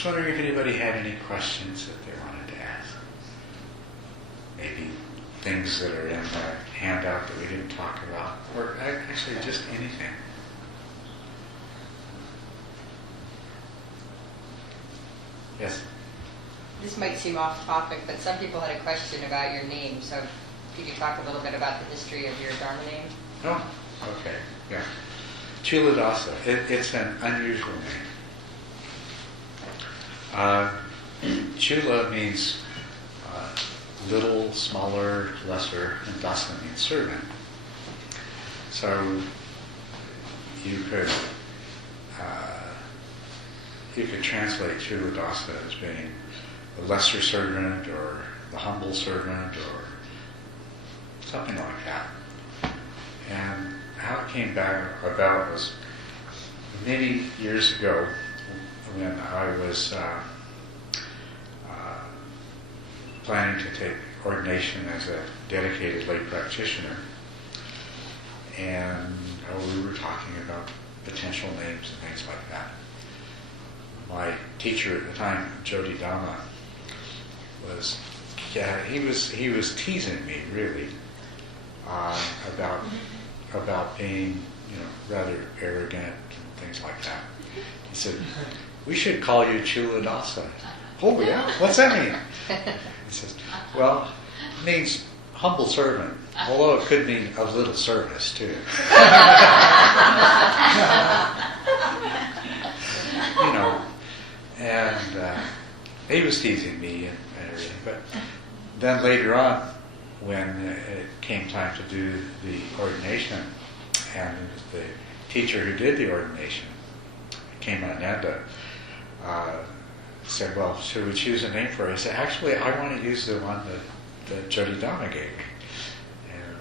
just wondering if anybody had any questions that they wanted to ask. Maybe things that are in the handout that we didn't talk about, or actually just anything. Yes? This might seem off topic, but some people had a question about your name, so if you could talk a little bit about the history of your Dharma name. Oh, okay, yeah. Culadasa, it's an unusual name. Chula means little, smaller, lesser, and dasa means servant. So you could translate Culadasa as being the lesser servant or the humble servant or something like that. And how it came about was many years ago when I was planning to take ordination as a dedicated lay practitioner, and we were talking about potential names and things like that. My teacher at the time, Jodi Dhamma, he was teasing me really about being, rather arrogant and things like that. He said, "We should call you Culadasa." Oh yeah, what's that mean? He says, "Well, it means humble servant, although it could mean of little service too." And he was teasing me and everything. But then later on, when it came time to do the ordination, and the teacher who did the ordination, Kemananda, said, "Well, should we choose a name for it?" I said, "Actually, I want to use the one that Jodi Dhamma gave me." And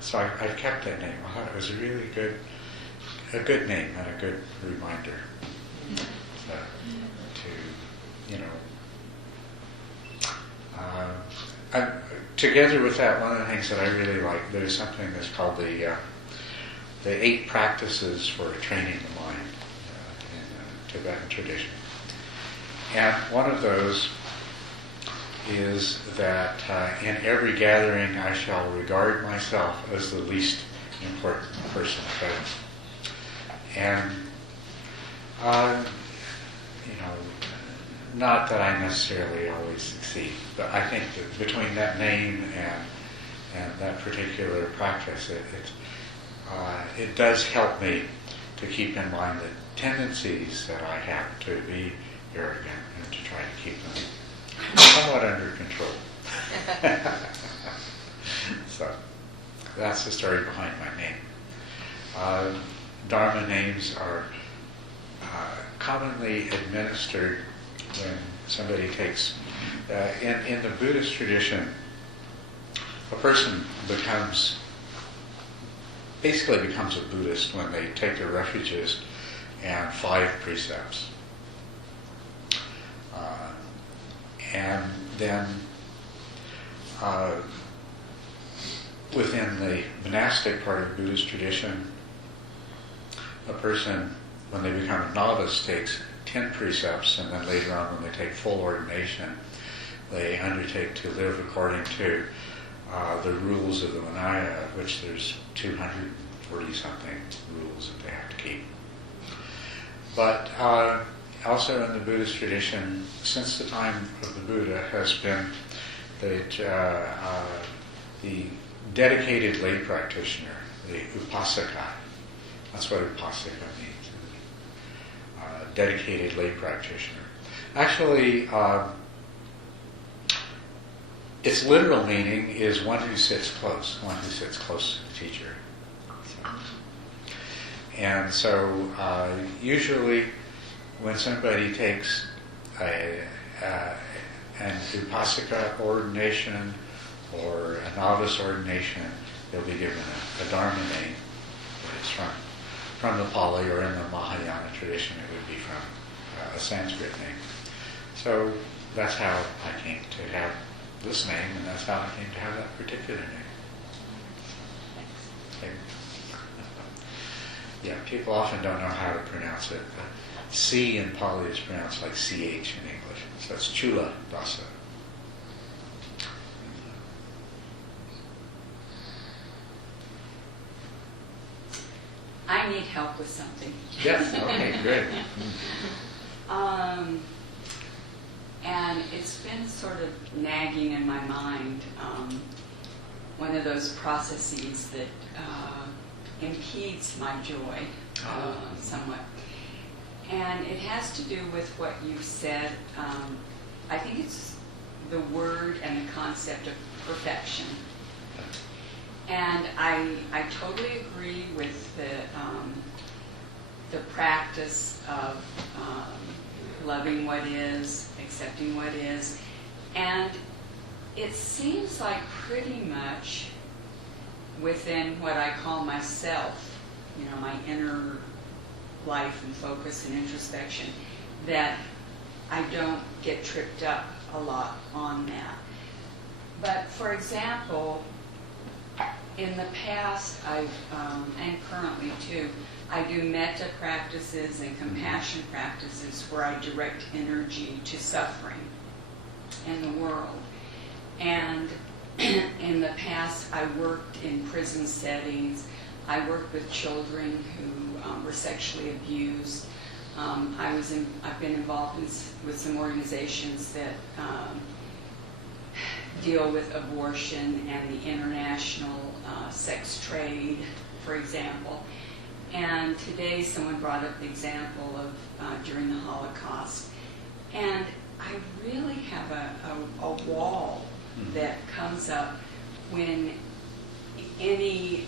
so I kept that name. I thought it was a really good name and a good reminder together with that, one of the things that I really like, there's something that's called the 8 practices for training the mind in the Tibetan tradition. And one of those is that in every gathering I shall regard myself as the least important person present. And, not that I necessarily always succeed, but I think that between that name and that particular practice, it does help me to keep in mind the tendencies that I have to be arrogant and to try to keep them somewhat under control. So that's the story behind my name. Dharma names are commonly administered when somebody takes, in the Buddhist tradition, a person basically becomes a Buddhist when they take their refuges and 5 precepts. And then within the monastic part of the Buddhist tradition, a person, when they become a novice, takes 10 precepts, and then later on when they take full ordination, they undertake to live according to the rules of the Vinaya, of which there's 240-something rules that they have to keep. But also in the Buddhist tradition, since the time of the Buddha, has been that the dedicated lay practitioner, the upasaka, that's what upasaka means, dedicated lay practitioner. Actually, its literal meaning is one who sits close to the teacher. And so usually when somebody takes an upasaka ordination or a novice ordination, they'll be given a Dharma name that is from the Pali, or in the Mahayana tradition it would be from a Sanskrit name. So that's how I came to have this name, and that's how I came to have that particular name. Okay. Yeah, people often don't know how to pronounce it, but C in Pali is pronounced like CH in English. So it's Culadasa. I need help with something. Yes, okay, great. And it's been sort of nagging in my mind, one of those processes that impedes my joy somewhat. And it has to do with what you said. I think it's the word and the concept of perfection. And I totally agree with the practice of loving what is, accepting what is. And it seems like pretty much within what I call myself, you know, my inner life and focus and introspection, that I don't get tripped up a lot on that. But for example, in the past, and currently too, I do metta practices and compassion practices where I direct energy to suffering in the world. And in the past, I worked in prison settings. I worked with children who were sexually abused. I've been involved with some organizations that deal with abortion and the international sex trade, for example. And today someone brought up the example of during the Holocaust. And I really have a wall that comes up when any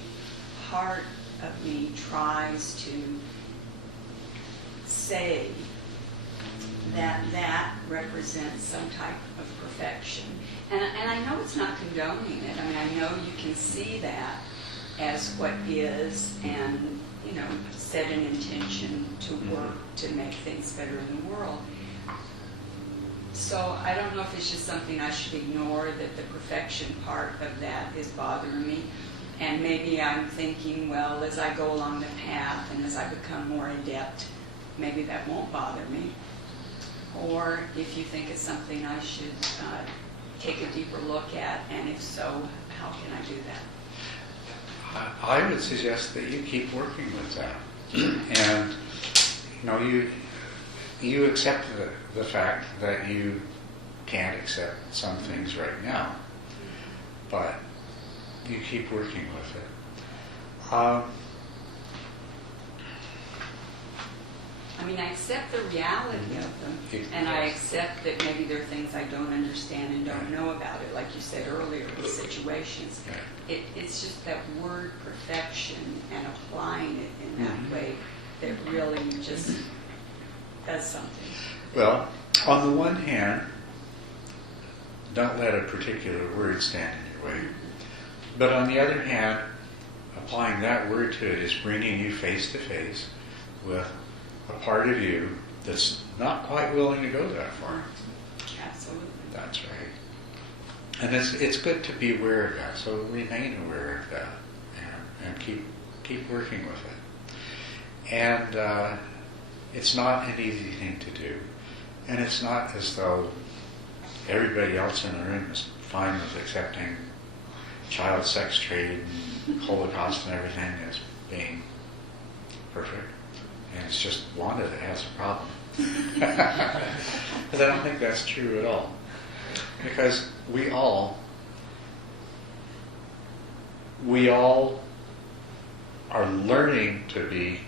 part of me tries to say that represents some type of perfection. And I know it's not condoning it. I mean, I know you can see that as what is and, you know, set an intention to work to make things better in the world. So I don't know if it's just something I should ignore, that the perfection part of that is bothering me. And maybe I'm thinking, well, as I go along the path and as I become more adept, maybe that won't bother me. Or if you think it's something I should take a deeper look at, and if so, how can I do that? I would suggest that you keep working with that. And, you know, you accept the fact that you can't accept some things right now, but you keep working with it. I mean, I accept the reality of them, and I accept that maybe there are things I don't understand and don't know about it, like you said earlier, with situations. It's just that word perfection and applying it in that way that really just does something. Well, on the one hand, don't let a particular word stand in your way. But on the other hand, applying that word to it is bringing you face to face with a part of you that's not quite willing to go that far. Absolutely. That's right. And it's good to be aware of that. So remain aware of that and keep working with it. And it's not an easy thing to do. And it's not as though everybody else in the room is fine with accepting child sex trade and Holocaust and everything as being perfect. And it's just Wanda that has a problem. But I don't think that's true at all. Because we all are learning to be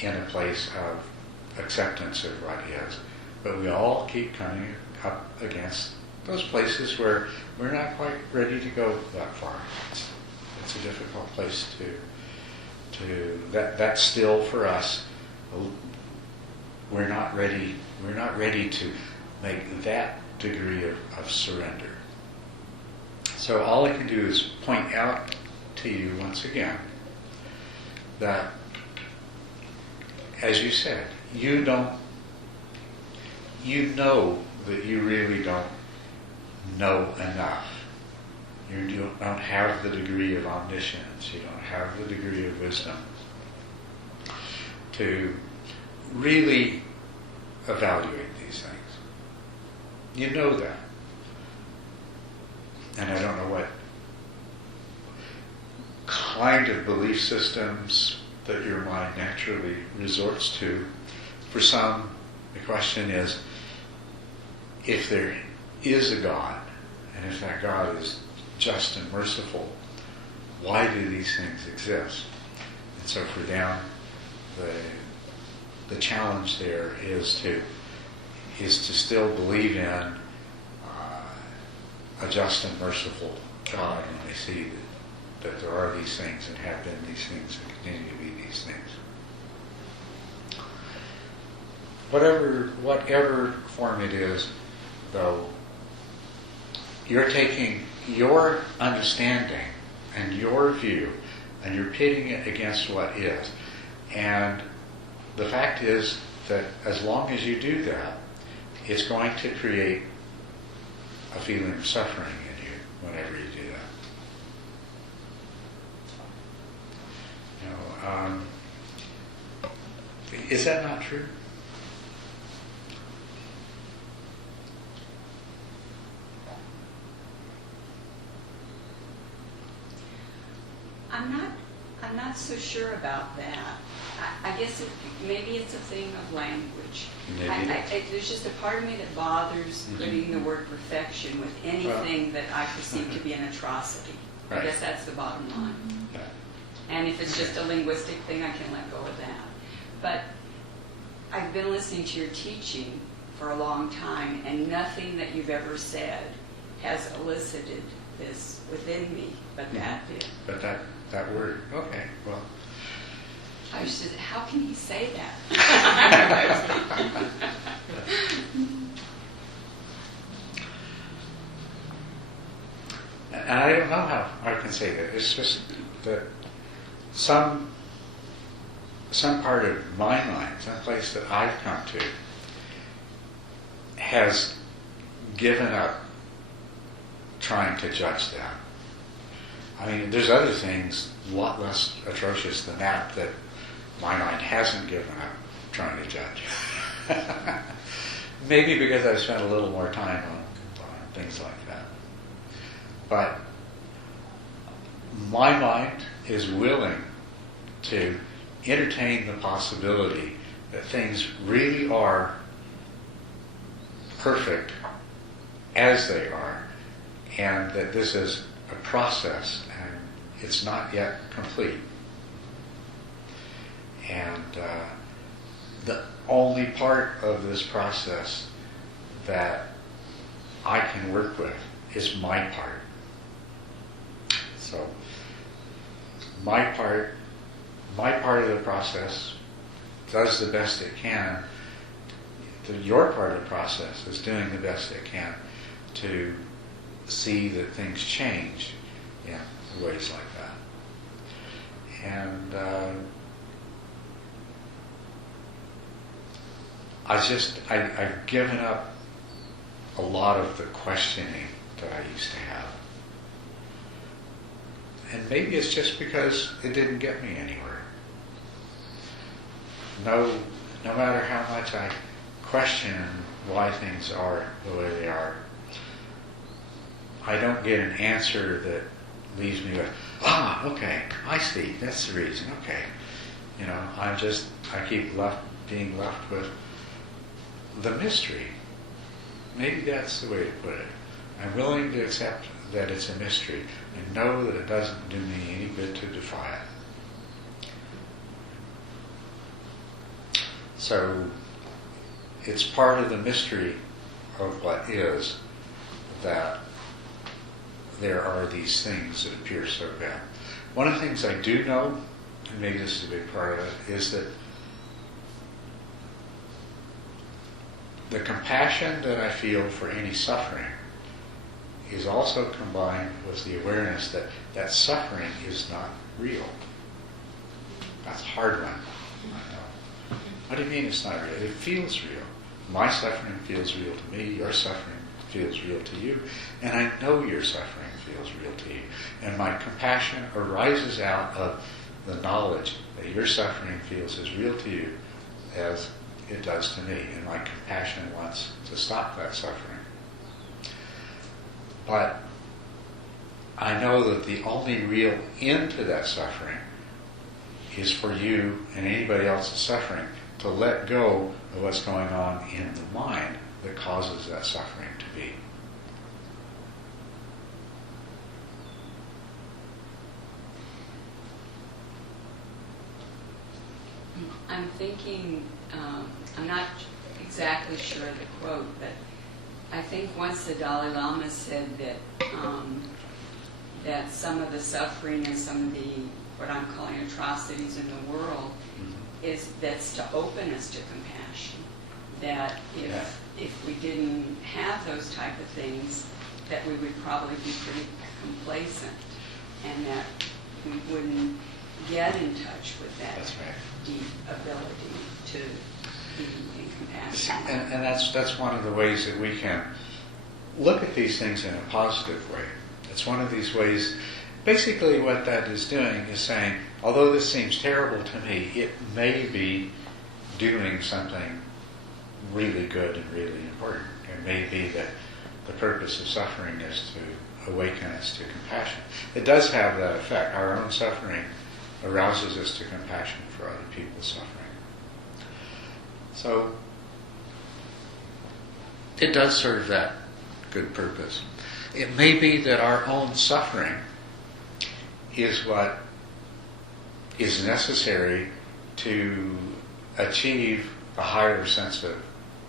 in a place of acceptance of what is. But we all keep coming up against those places where we're not quite ready to go that far. It's a difficult place to that's still for us. We're not ready to make that degree of surrender. So all I can do is point out to you once again that, as you said, you know that you really don't know enough. You don't have the degree of omniscience. You don't have the degree of wisdom to really evaluate these things. You know that. And I don't know what kind of belief systems that your mind naturally resorts to. For some, the question is, if there is a God, and if that God is just and merciful, why do these things exist? And so for them, the challenge there is to still believe in a just and merciful God when they see that there are these things and have been these things and continue to be these things. Whatever form it is, though, you're taking your understanding and your view and you're pitting it against what is. And the fact is that as long as you do that, it's going to create a feeling of suffering in you whenever you do that. Is that not true? I'm not so sure about that. I guess maybe it's a thing of language. There's just a part of me that bothers putting the word perfection with anything that I perceive to be an atrocity. Right. I guess that's the bottom line. Yeah. And if it's just a linguistic thing, I can let go of that. But I've been listening to your teaching for a long time, and nothing that you've ever said has elicited this within me, but that did. But that word, okay, well. I just said, how can he say that? And I don't know how I can say that. It's just that some part of my mind, some place that I've come to, has given up trying to judge that. I mean, there's other things a lot less atrocious than that my mind hasn't given up trying to judge. Maybe because I've spent a little more time on things like that. But my mind is willing to entertain the possibility that things really are perfect as they are, and that this is a process and it's not yet complete. And the only part of this process that I can work with is my part. So my part of the process does the best it can. Your part of the process is doing the best it can to see that things change in ways like that. And I've given up a lot of the questioning that I used to have. And maybe it's just because it didn't get me anywhere. No matter how much I question why things are the way they are, I don't get an answer that leaves me with, okay, I see, that's the reason, okay. I keep being left with the mystery. Maybe that's the way to put it. I'm willing to accept that it's a mystery and know that it doesn't do me any good to defy it. So it's part of the mystery of what is that there are these things that appear so bad. One of the things I do know, and maybe this is a big part of it, is that the compassion that I feel for any suffering is also combined with the awareness that that suffering is not real. That's a hard one. I know. What do you mean it's not real? It feels real. My suffering feels real to me. Your suffering feels real to you. And I know your suffering feels real to you. And my compassion arises out of the knowledge that your suffering feels as real to you as it does to me, and my compassion wants to stop that suffering. But I know that the only real end to that suffering is for you and anybody else's suffering to let go of what's going on in the mind that causes that suffering to be. I'm thinking, I'm not exactly sure of the quote, but I think once the Dalai Lama said that that some of the suffering and some of the, what I'm calling atrocities in the world, is that's to open us to compassion. That if we didn't have those type of things, that we would probably be pretty complacent, and that we wouldn't get in touch with that deep ability to be in compassion. And that's one of the ways that we can look at these things in a positive way. It's one of these ways. Basically what that is doing is saying, although this seems terrible to me, it may be doing something really good and really important. It may be that the purpose of suffering is to awaken us to compassion. It does have that effect. Our own suffering arouses us to compassion for other people's suffering. So it does serve that good purpose. It may be that our own suffering is what is necessary to achieve the higher sense of,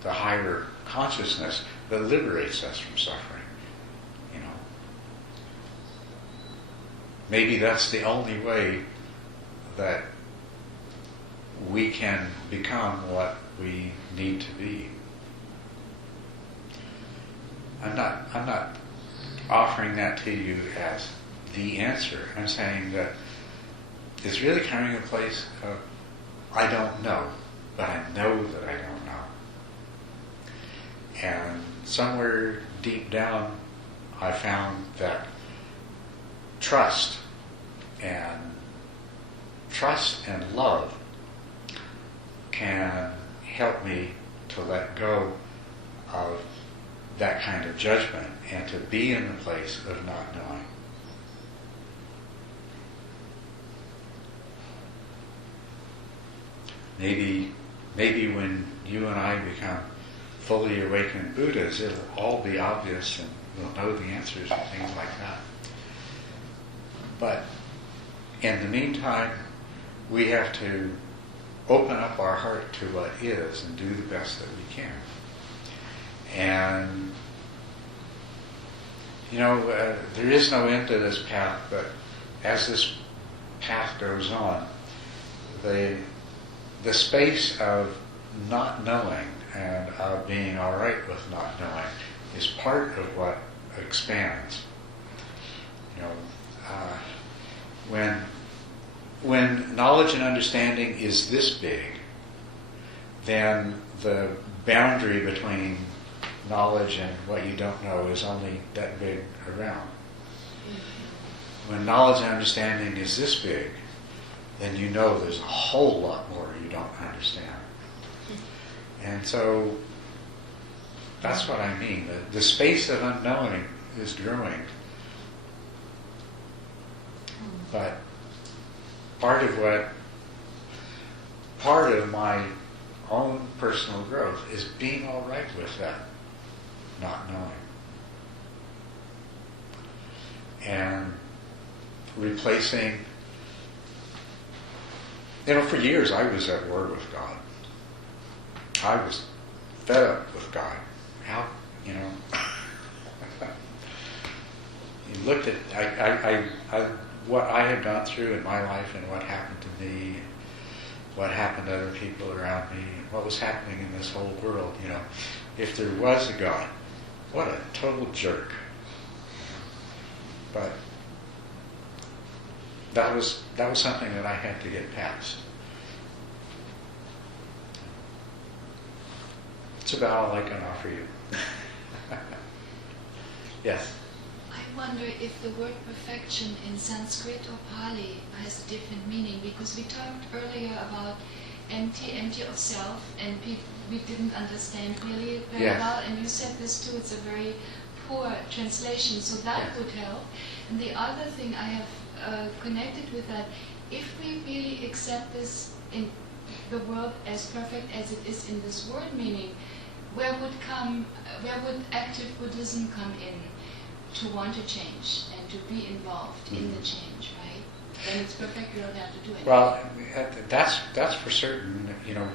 the higher consciousness that liberates us from suffering. You know, maybe that's the only way that we can become what we need to be. I'm not offering that to you as the answer. I'm saying that it's really coming to a place of, I don't know, but I know that I don't know. And somewhere deep down, I found that trust and love can help me to let go of that kind of judgment and to be in the place of not knowing. Maybe when you and I become fully awakened Buddhas, it'll all be obvious and we'll know the answers and things like that. But in the meantime, we have to open up our heart to what is and do the best that we can. And, there is no end to this path, but as this path goes on, the space of not knowing and of being all right with not knowing is part of what expands. When knowledge and understanding is this big, then the boundary between knowledge and what you don't know is only that big around. When knowledge and understanding is this big, then you know there's a whole lot more you don't understand. And so that's what I mean. The space of unknowing is growing. But part of my own personal growth is being all right with that not knowing. And replacing, for years I was at war with God. I was fed up with God. How, you looked at what I had gone through in my life and what happened to me, what happened to other people around me, and what was happening in this whole world. If there was a God, what a total jerk. But that was something that I had to get past. It's about all I can offer you. Yes? I wonder if the word perfection in Sanskrit or Pali has a different meaning, because we talked earlier about empty of self, and we didn't understand really very Yes. well. And you said this too. It's a very poor translation, so that Yes. would help. And the other thing I have connected with that, if we really accept this in the world as perfect as it is in this word meaning, where would active Buddhism come in to want to change and to be involved in the change, right? Then it's perfect, you don't have to do anything. Well, that's for certain. You know,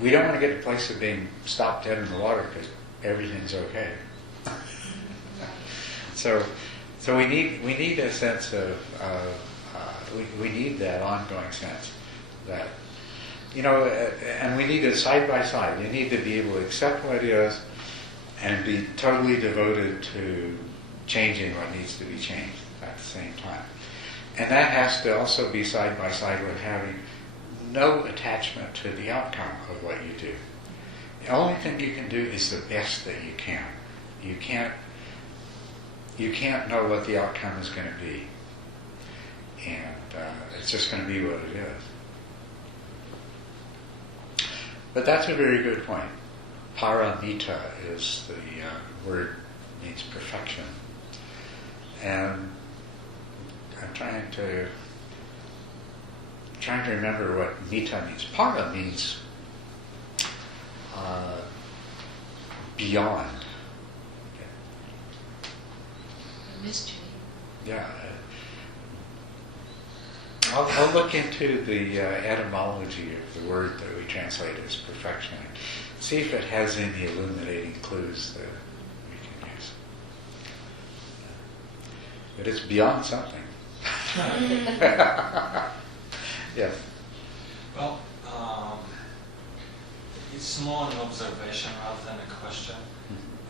we don't want to get to a place of being stopped dead in the water because everything's okay. So we need a sense of we need that ongoing sense that, you know, and we need it side by side. You need to be able to accept what is and be totally devoted to changing what needs to be changed at the same time. And that has to also be side by side with having no attachment to the outcome of what you do. The only thing you can do is the best that you can. You can't know what the outcome is going to be. And it's just going to be what it is. But that's a very good point. Paramita is the word, means perfection. And I'm trying to remember what mita means. Para means beyond. Mystery. Yeah. I'll look into the etymology of the word that we translate as perfection. See if it has any illuminating clues that we can use. But it's beyond something. Yes. Well, it's more an observation rather than a question.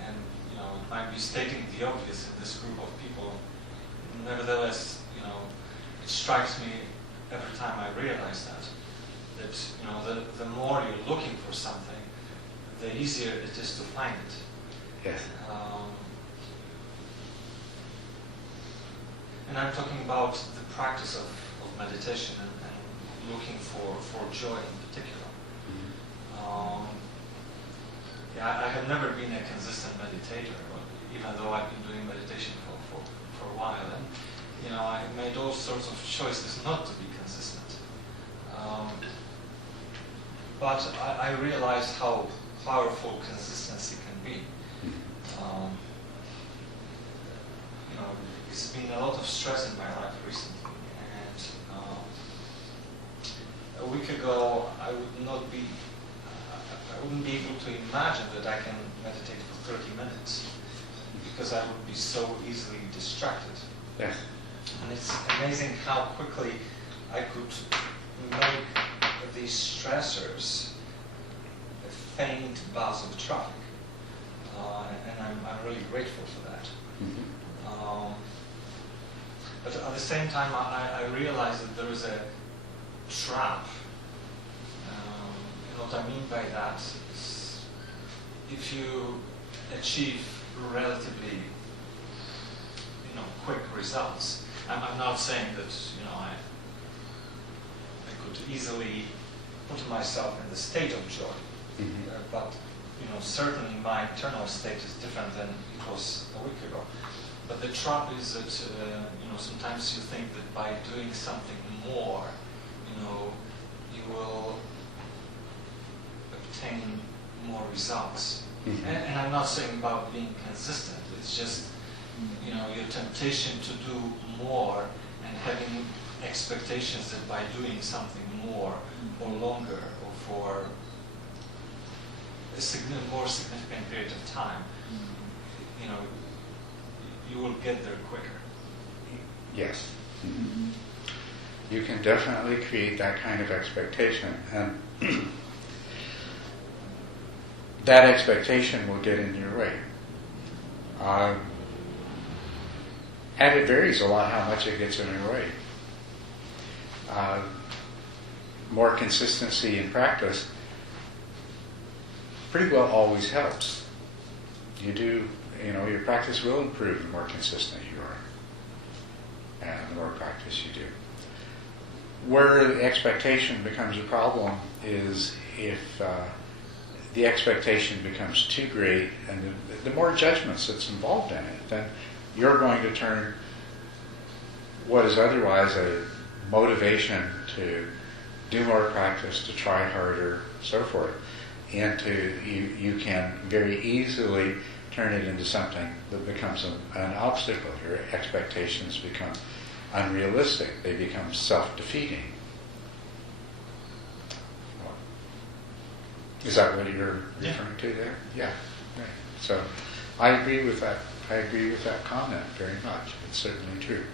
And, you know, it might be stating the obvious in this group of people. Nevertheless, you know, it strikes me every time I realize that, you know, the more you're looking for something, the easier it is to find it. Yes. And I'm talking about the practice of meditation and looking for joy in particular. Yeah, I have never been a consistent meditator, even though I've been doing meditation for a while. And, you know, I made all sorts of choices not to be consistent. But I realized how powerful consistency can be. You know, it's been a lot of stress in my life recently, and a week ago I wouldn't be able to imagine that I can meditate for 30 minutes because I would be so easily distracted. Yes. And it's amazing how quickly I could make these stressors a faint buzz of traffic. And I'm really grateful for that. But at the same time, I realized that there is a trap. What I mean by that is if you achieve relatively, you know, quick results. I'm not saying that, you know, I could easily put myself in the state of joy, but, you know, certainly my internal state is different than it was a week ago. But the trap is that, you know, sometimes you think that by doing something more, you know, you will obtain more results. And I'm not saying about being consistent. It's just, you know, your temptation to do more and having expectations that by doing something more or longer or for a more significant period of time, you know, you will get there quicker. Yes. You can definitely create that kind of expectation, and that expectation will get in your way. And it varies a lot how much it gets in your way. More consistency in practice pretty well always helps. You know, your practice will improve the more consistent you are and the more practice you do. Where the expectation becomes a problem is if the expectation becomes too great, and the more judgments that's involved in it, then you're going to turn what is otherwise a motivation to do more practice, to try harder, so forth, into you can very easily turn it into something that becomes an obstacle. Your expectations become unrealistic. They become self-defeating. Is that what you're referring to there? Yeah. Right. So I agree with that. I agree with that comment very much. It's certainly true.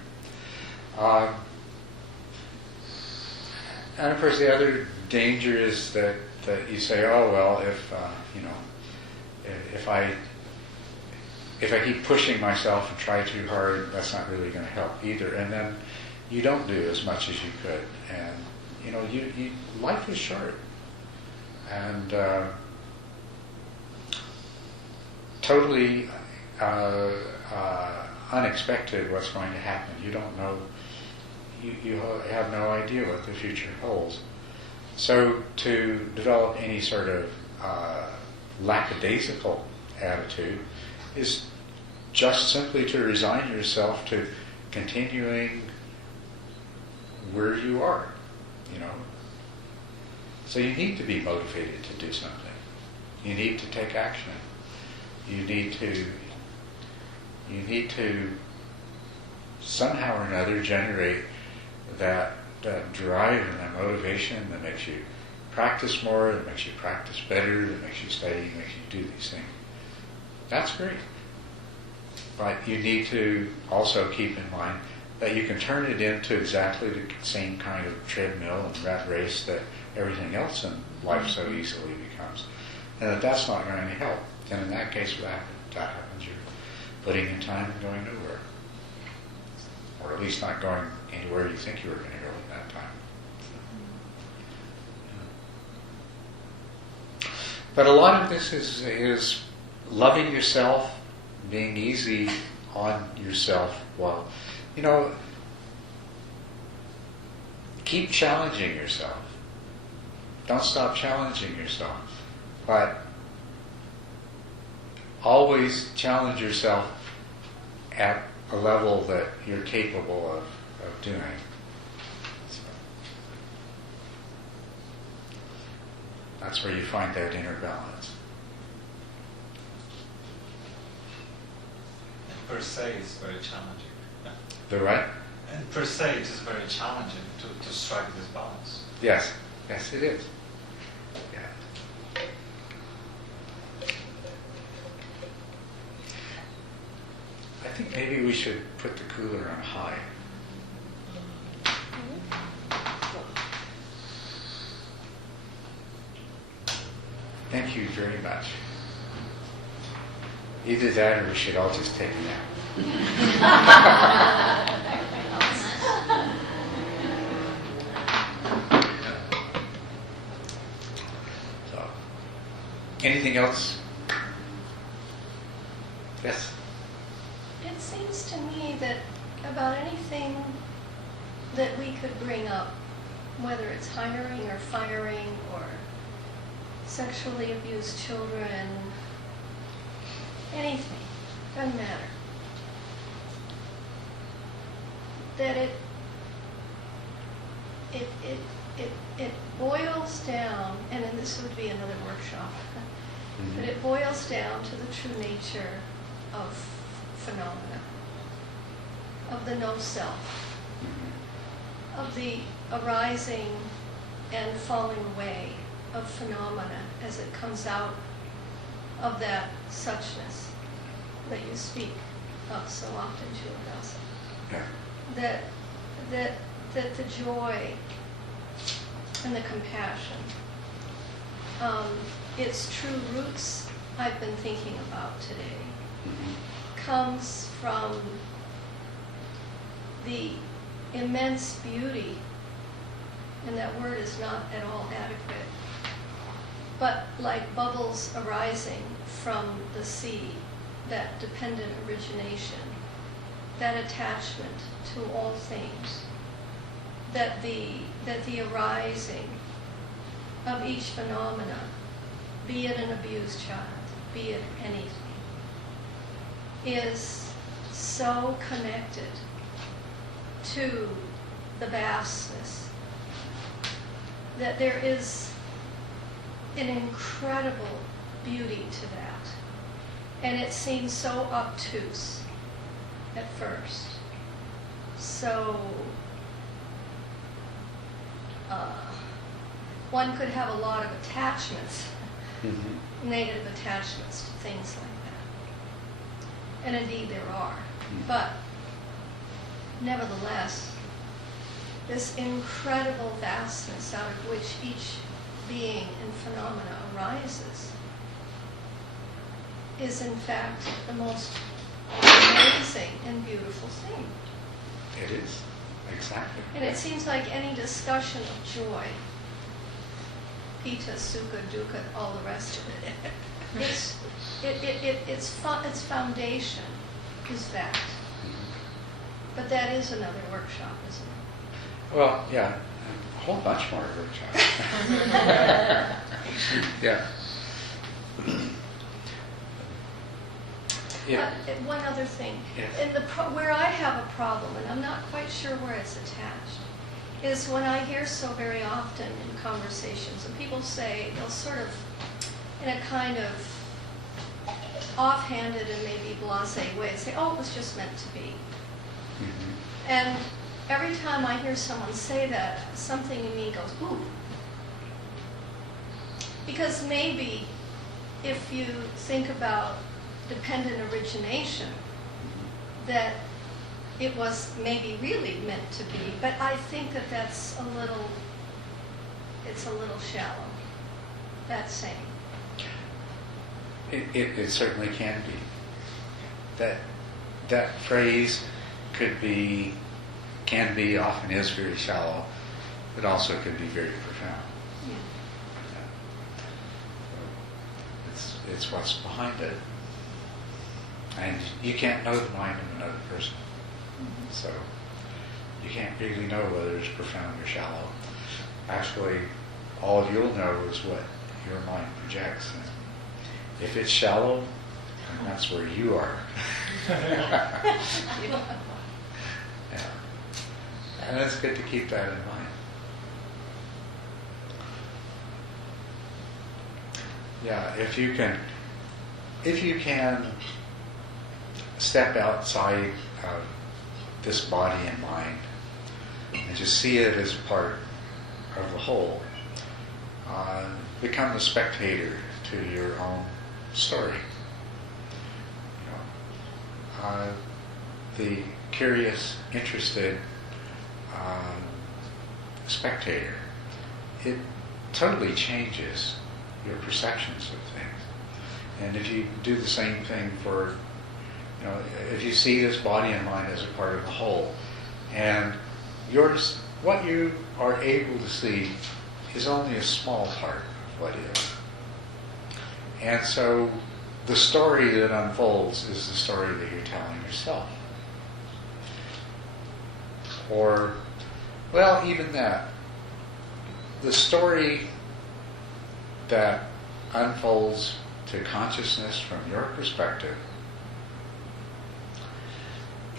And of course, the other danger is that you say, oh well, if I keep pushing myself and try too hard, that's not really going to help either. And then you don't do as much as you could. And life is short, and totally unexpected what's going to happen. You don't know. You have no idea what the future holds. So to develop any sort of lackadaisical attitude is just simply to resign yourself to continuing where you are, So you need to be motivated to do something. You need to take action. You need to somehow or another generate that drive and that motivation that makes you practice more, that makes you practice better, that makes you study, makes you do these things. That's great. But you need to also keep in mind that you can turn it into exactly the same kind of treadmill and rat race that everything else in life so easily becomes. And that's not going to help. And in that case, that happens, you're putting in time and going nowhere. Or at least not going anywhere you think you were going to go at that time. But a lot of this is loving yourself, being easy on yourself while, keep challenging yourself. Don't stop challenging yourself. But always challenge yourself at a level that you're capable of doing. So that's where you find that inner balance. And per se, it's very challenging. Yeah. The right? And per se, it is very challenging to strike this balance. Yes. Yes, it is. Yeah. I think maybe we should put the cooler on high. Thank you very much. Either that or we should all just take a nap. So, anything else? Yes? It seems to me that about anything that we could bring up, whether it's hiring or firing or sexually abused children, anything, doesn't matter, that it boils down, and then this would be another workshop, but it boils down to the true nature of phenomena, of the no-self, of the arising and falling away of phenomena as it comes out of that suchness that you speak of so often, Culadasa. Yeah. That the joy and the compassion, its true roots I've been thinking about today, comes from the immense beauty, and that word is not at all adequate, but like bubbles arising from the sea, that dependent origination, that attachment to all things, that the arising of each phenomena, be it an abused child, be it anything, is so connected to the vastness that there is an incredible beauty to that. And it seems so obtuse at first. So one could have a lot of attachments, negative attachments to things like that. And indeed there are. But nevertheless, this incredible vastness out of which each being and phenomena arises is in fact the most amazing and beautiful thing. It is, exactly. And it seems like any discussion of joy, pita, sukha, dukkha, all the rest of it, its foundation is that. But that is another workshop, isn't it? Well, yeah, a whole bunch more workshops. Yeah. Yeah. One other thing, Yes. and where I have a problem, and I'm not quite sure where it's attached, is when I hear so very often in conversations, and people say, they'll sort of, in a kind of offhanded and maybe blasé way, say, oh, it was just meant to be. Mhm. And every time I hear someone say that, something in me goes, ooh. Because maybe if you think about dependent origination, that it was maybe really meant to be, but I think that it's a little shallow, that saying. It certainly can be. That phrase can be, often is very shallow, but also can be very profound. Yeah. It's what's behind it. And you can't know the mind of another person. Mm-hmm. So you can't really know whether it's profound or shallow. Actually, all you'll know is what your mind projects. And if it's shallow, then that's where you are. Yeah. And it's good to keep that in mind. Yeah, if you can step outside of this body and mind and just see it as part of the whole, become the spectator to your own story. The curious, interested spectator, it totally changes your perceptions of things. And if you do the same thing for, if you see this body and mind as a part of the whole, and what you are able to see is only a small part of what is. And so the story that unfolds is the story that you're telling yourself. Or, well, even that. The story that unfolds to consciousness from your perspective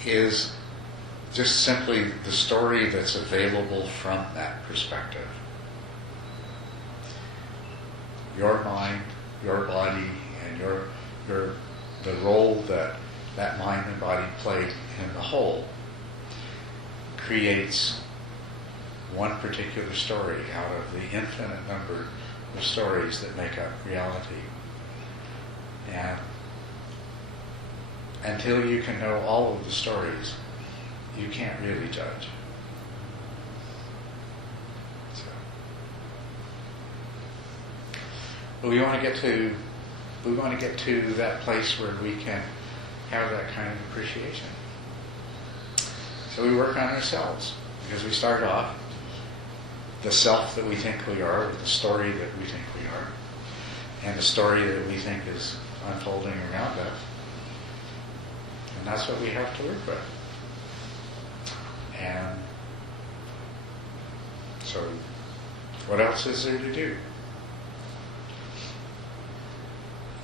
is just simply the story that's available from that perspective. Your mind, your body, and the role that mind and body played in the whole creates one particular story out of the infinite number of stories that make up reality. And until you can know all of the stories, you can't really judge. So, but we want to get to that place where we can have that kind of appreciation. So we work on ourselves, because we start off the self that we think we are, with the story that we think we are, and the story that we think is unfolding around us. And that's what we have to work with. And So, what else is there to do?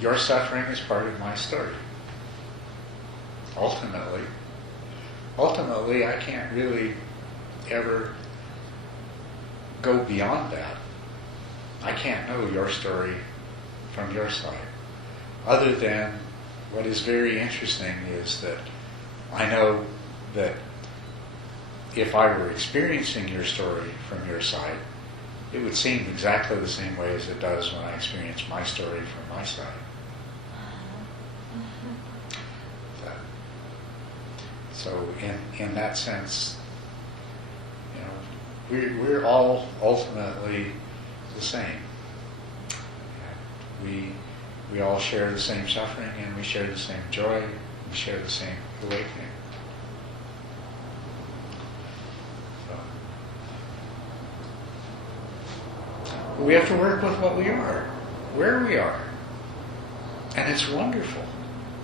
Your suffering is part of my story. Ultimately, I can't really ever go beyond that. I can't know your story from your side. Other than what is very interesting is that I know that if I were experiencing your story from your side, it would seem exactly the same way as it does when I experience my story from my side. So in that sense, we're all ultimately the same. We all share the same suffering, and we share the same joy. We share the same awakening. So, we have to work with what we are, where we are, and it's wonderful.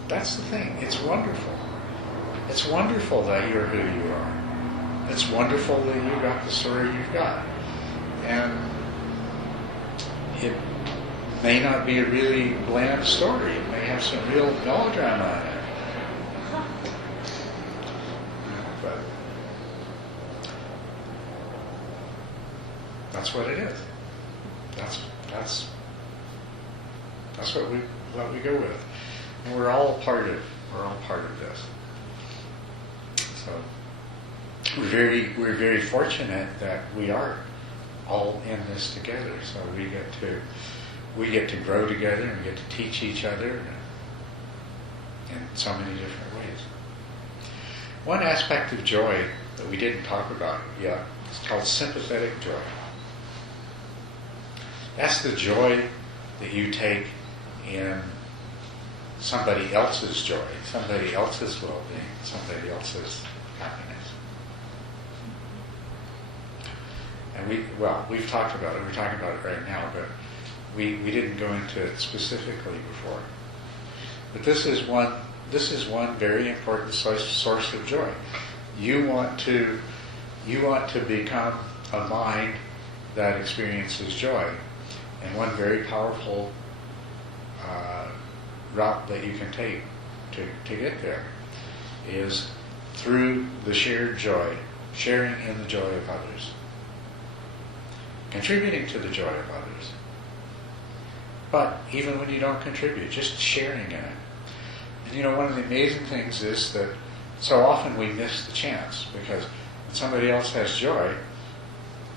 That's the thing. It's wonderful. It's wonderful that you're who you are. It's wonderful that you got the story you've got. And it may not be a really bland story. It may have some real melodrama in it. But that's what it is. That's what we go with. And we're all part of this. So we're very fortunate that we are all in this together. So we get to grow together and we get to teach each other in so many different ways. One aspect of joy that we didn't talk about yet is called sympathetic joy. That's the joy that you take in somebody else's joy, somebody else's well-being, somebody else's happiness. And we've talked about it, we're talking about it right now, but we didn't go into it specifically before. But this is one very important source of joy. You want to become a mind that experiences joy. And one very powerful route that you can take to get there is through the shared joy, sharing in the joy of others, contributing to the joy of others. But even when you don't contribute, just sharing in it. And one of the amazing things is that so often we miss the chance, because when somebody else has joy,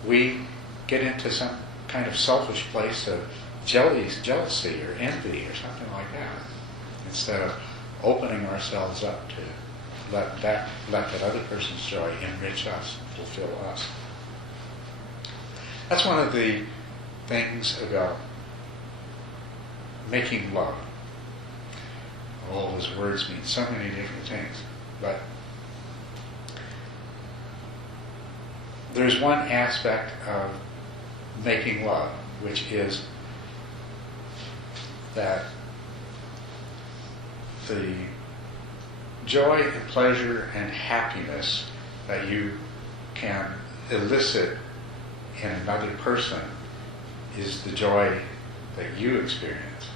we get into some kind of selfish place of jealousy or envy or something like that, instead of opening ourselves up to let that other person's joy enrich us, fulfill us. That's one of the things about making love. All those words mean so many different things, but there's one aspect of making love, which is that the joy and pleasure and happiness that you can elicit in another person is the joy that you experience.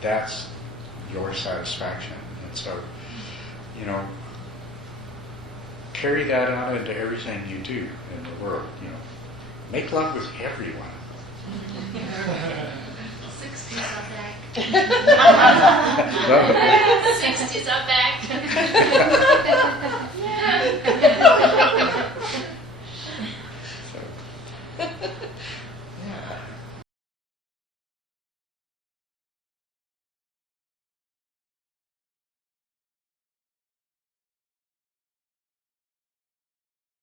That's your satisfaction. And so, carry that out into everything you do in the world. Make love with everyone. 60s are back. No. 60s are back.